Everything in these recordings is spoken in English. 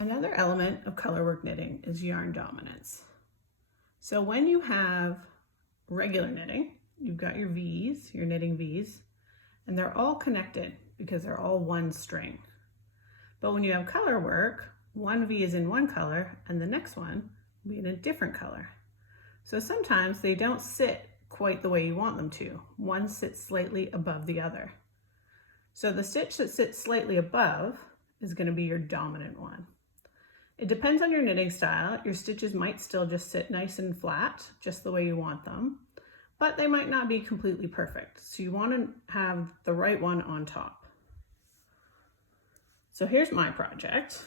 Another element of colorwork knitting is yarn dominance. So when you have regular knitting, you've got your V's, your knitting V's, and they're all connected because they're all one string. But when you have color work, one V is in one color and the next one will be in a different color. So sometimes they don't sit quite the way you want them to. One sits slightly above the other. So the stitch that sits slightly above is going to be your dominant one. It depends on your knitting style. Your stitches might still just sit nice and flat, just the way you want them, but they might not be completely perfect. So you want to have the right one on top. So here's my project.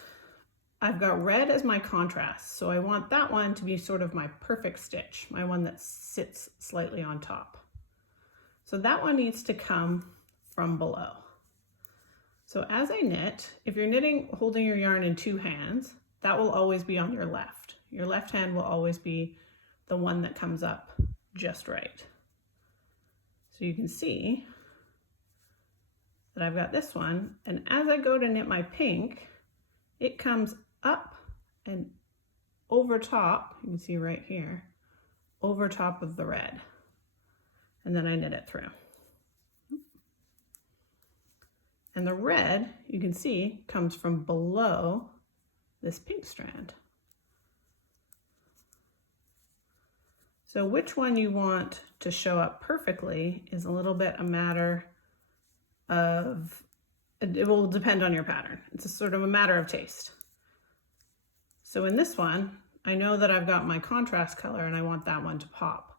I've got red as my contrast, so I want that one to be sort of my perfect stitch, my one that sits slightly on top. So that one needs to come from below. So as I knit, if you're knitting holding your yarn in two hands, that will always be on your left. Your left hand will always be the one that comes up just right. So you can see that I've got this one, and as I go to knit my pink, it comes up and over top, you can see right here, over top of the red. And then I knit it through. And the red, you can see, comes from below this pink strand. So which one you want to show up perfectly is a little bit a matter of, it will depend on your pattern. It's a sort of a matter of taste. So in this one, I know that I've got my contrast color and I want that one to pop.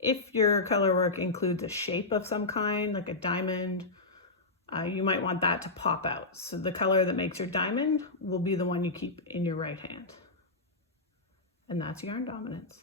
If your color work includes a shape of some kind, like a diamond, you might want that to pop out. So the color that makes your diamond will be the one you keep in your right hand. And that's yarn dominance.